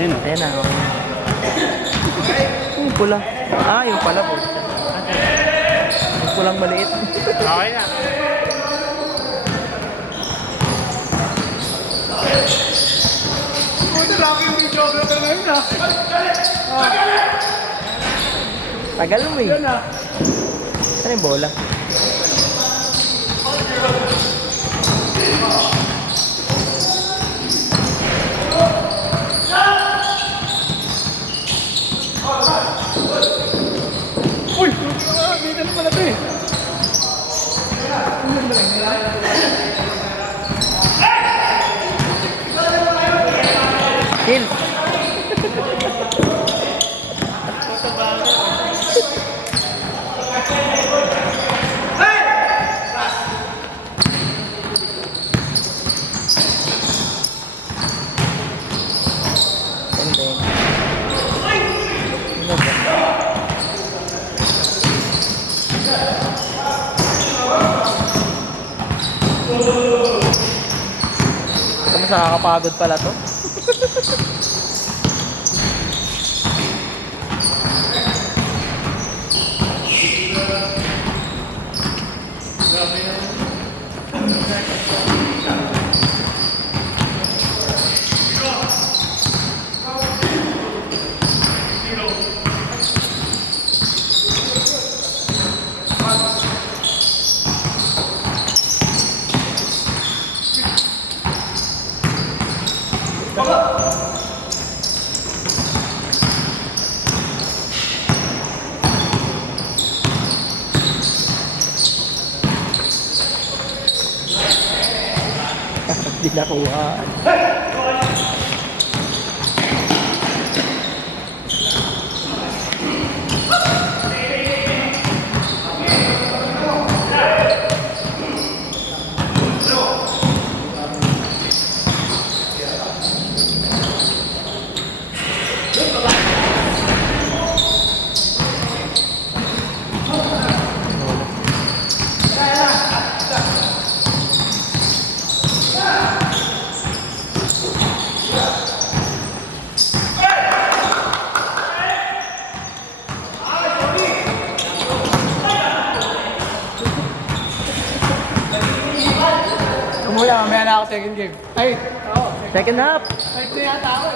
Ayun o. Ayan na, okay. Yung pula. Ah, yung pala po. Yung pulang maliit. Okay na. Buti lang yung videographer ngayon ah. Tagal mo eh. Yan ah. Ano yung bola? Uy! Dito na pala ito eh. Kill! Mas nakakapagod pala to. Hindi nakuha. Kumula, mamaya na ako second game. Ay! Second half. Ay, ito yata ako.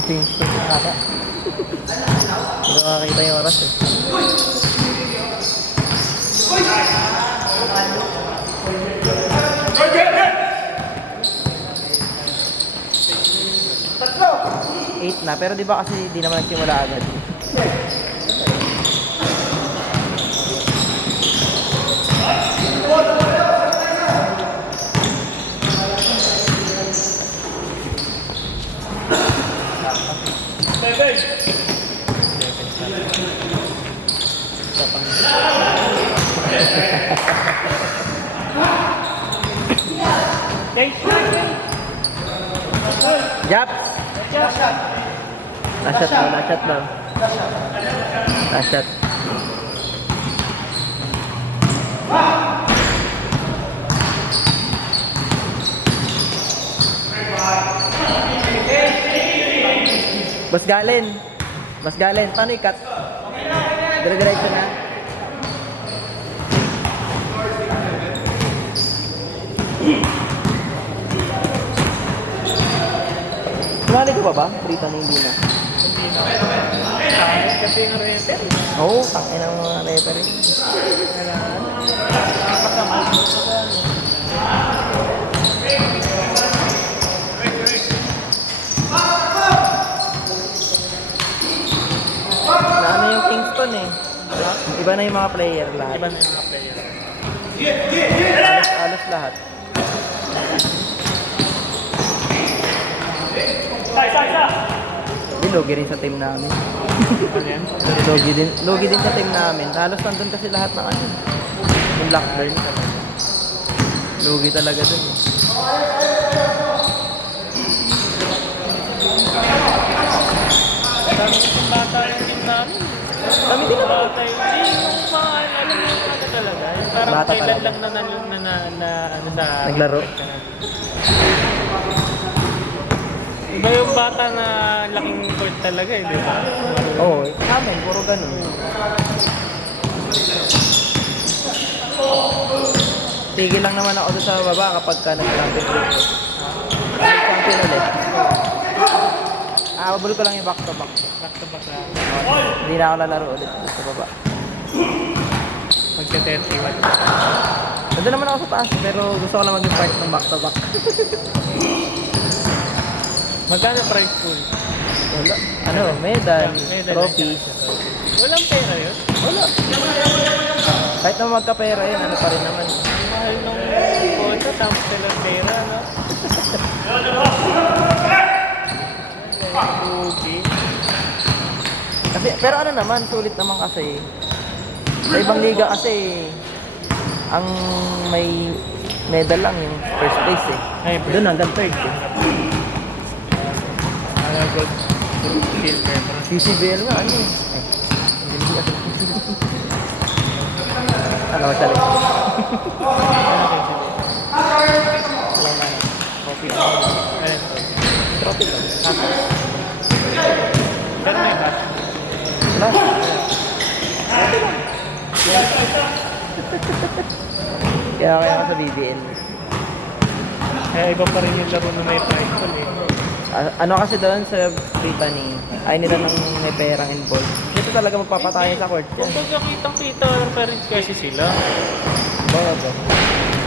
Hindi yung score ng kata. Hindi ko makakita yung oras eh. Eight na, pero di ba kasi di naman nagsimula agad. Japs! Last shot daw, last shot daw. Last shot. Bas Galen. Bas Galen, paano ikat? Dire-diretso na. Sumali ko pa ba? Brita na hindi na. Hindi na. Kasi yung refer. Oo, tangin ang mga referee. Na ano yung Kingston eh. Iba na yung mga player lahat. Iba na yung mga player. Alos lahat. Hindi, logi rin sa team namin. Ano yan? Logi din sa team namin. Halos nandun kasi lahat ng ano. Yung Blackburn. Logi talaga dun eh. Dami yung bata yung team namin. Kami din naman. Bata yung yung mga alam mo yung ano talaga. Yung parang Bata kailan talaga. lang na ano sa... Naglaro. Iba yung bata na laking court talaga eh, di ba? Oo, sa amin, puro ganun. Tigil lang naman ako doon sa baba kapag ka nag-champion ulit. Nag-champion ulit. Mabul ko lang yung back to back. Back to back lang. Hindi na ako lalaro ulit doon sa baba. Magka-31. Nandun naman ako sa taas, pero gusto ko lang mag-start ng back to back. Magkano price pool? Wala. Ano, medal, Medal trophies. Walang pera yun? Wala. Kahit na magkapera yun, ano pa rin naman. Mahal nung kondo, tapos silang pera, no? Okay. Kasi, pero ano naman, sulit naman kasi. Sa ibang liga kasi, ang may medal lang yung first place eh. Ay, Doon hanggang third eh. Ano, gold, silver, bronze. CCBL nga, ano eh. Ano, masali. Coffee. Ayun. Trophy lang. Pero may bash. Wala. Kaya ako sa BBN. Kaya iba pa rin yung laro na may price pool eh. Ano kasi doon sa Brittany, ay nila nang may perang involved. Dito talaga magpapatayan sa court yan. Kung kitang-kita pa rin kasi sila. Bago.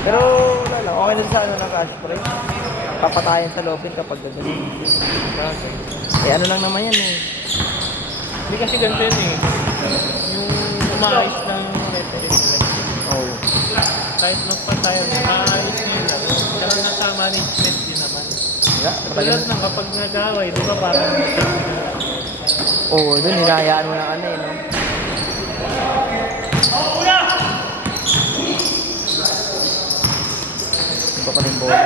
Pero wala lang, okay na sa ano ng cash prize. papatayan sa lobin kapag gagawin. Eh ano lang naman yan eh. Hindi kasi ganito yun eh. Yung umaayos ng referee nila. Oh. Kahit magpatayan, maayos nyo lang. Pero nasa management din naman. Diba? Tulad ng kapag nag-away, di ba parang Oo, doon hinahayaan mo ng ano eh, no? Iba pa rin bola.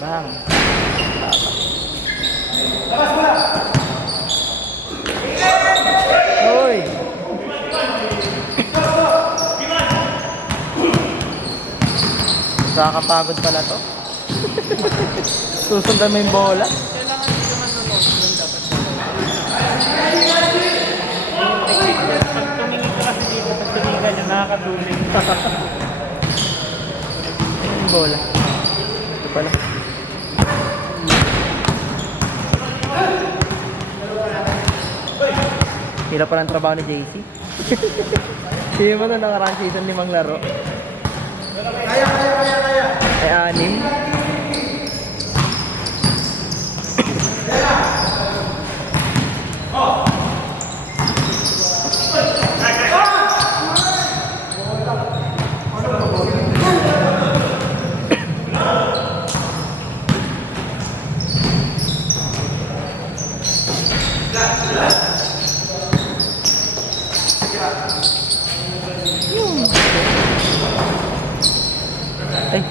Bang. Hoy. Nakakapagod pala to. Susundan mo yung bola. kailangan din naman ng motion dapat yung technique. Pag tumingin ka kasi dito, pag tumingin ka dyan, nakakaduling. Yung bola. Ito pala. Hirap pala ang trabaho ni JC. Sige mo na nakaraan season 5 laro. Ay, 6. Ay.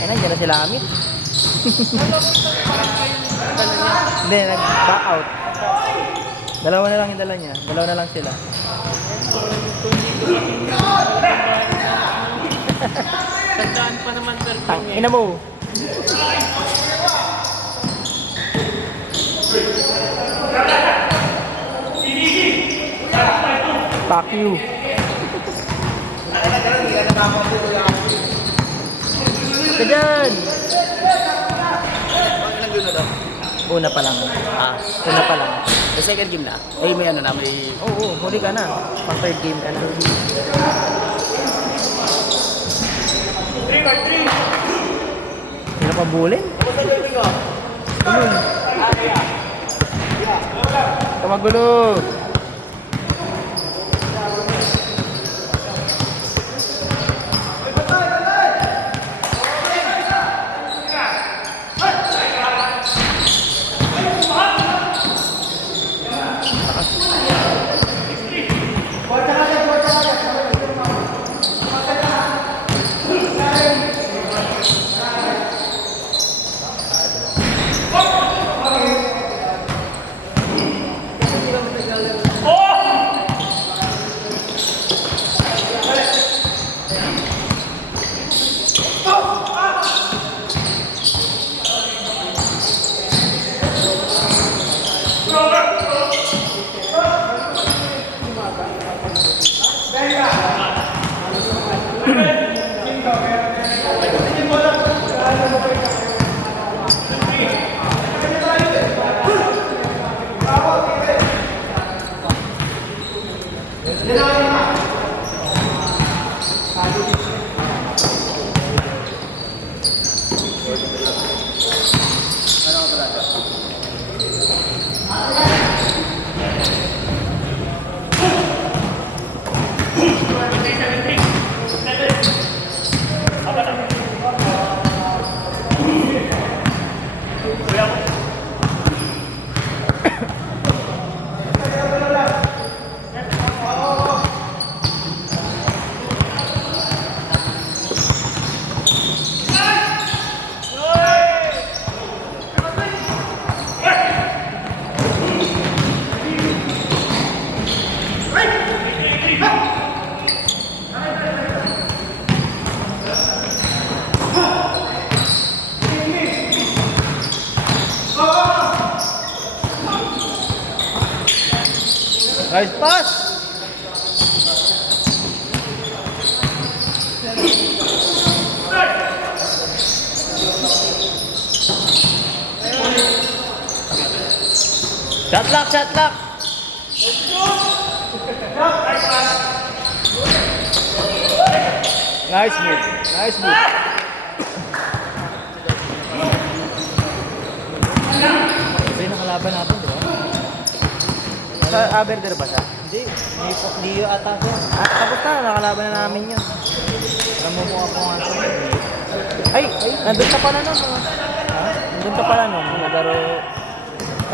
Ay, nandiyan na sila Amit. Hindi, nag-back out. Dalawa na lang yung dala niya. Dalawa na lang sila. Tandaan pa naman sir. Tang, ina mo. Fuck you. Ka dyan! Ilang game na daw? Una pa lang. Ah, Una pa lang. the second game na? Eh, may ano na, may... Oo, huli ka na. Pang third game ka na. Sino pa bulin? Bulin. Kamagulo. Nice pass! Shot lock, shot lock! Nice move, nice move. Ito yung nakalaban natin, di ba? Sa Aberder ba siya? Hindi yung ata siya. Tapos na, nakalaban na namin yun. Namumuha ko nga siya. Ay, nandun ka pala nun. Nandun ka pala nun. Nagaro,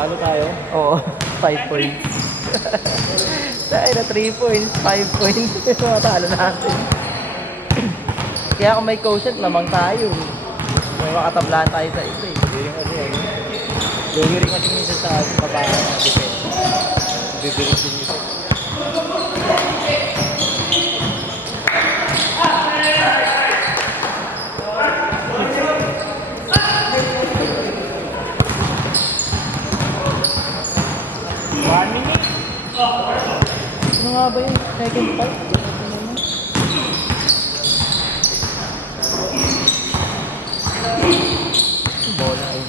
talo tayo. Oo, 5 points. Tayo na 3 points, 5 points. Matalo natin. Kaya kung may quotient, lamang tayo. May makatablaan tayo sa isa eh. Hindi rin kasi ano. Gawin rin kasi minsan sa baba ng defense. Bibilis din yung set. One minute. Ano nga ba yung second fight? Bola yun.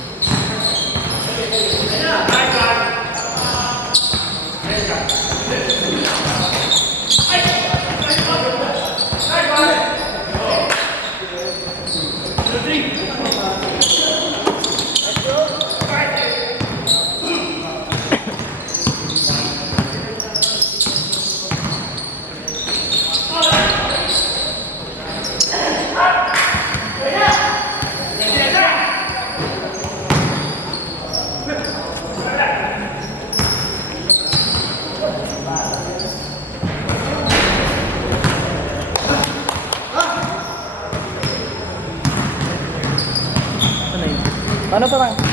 Ano yun? Paano pa lang?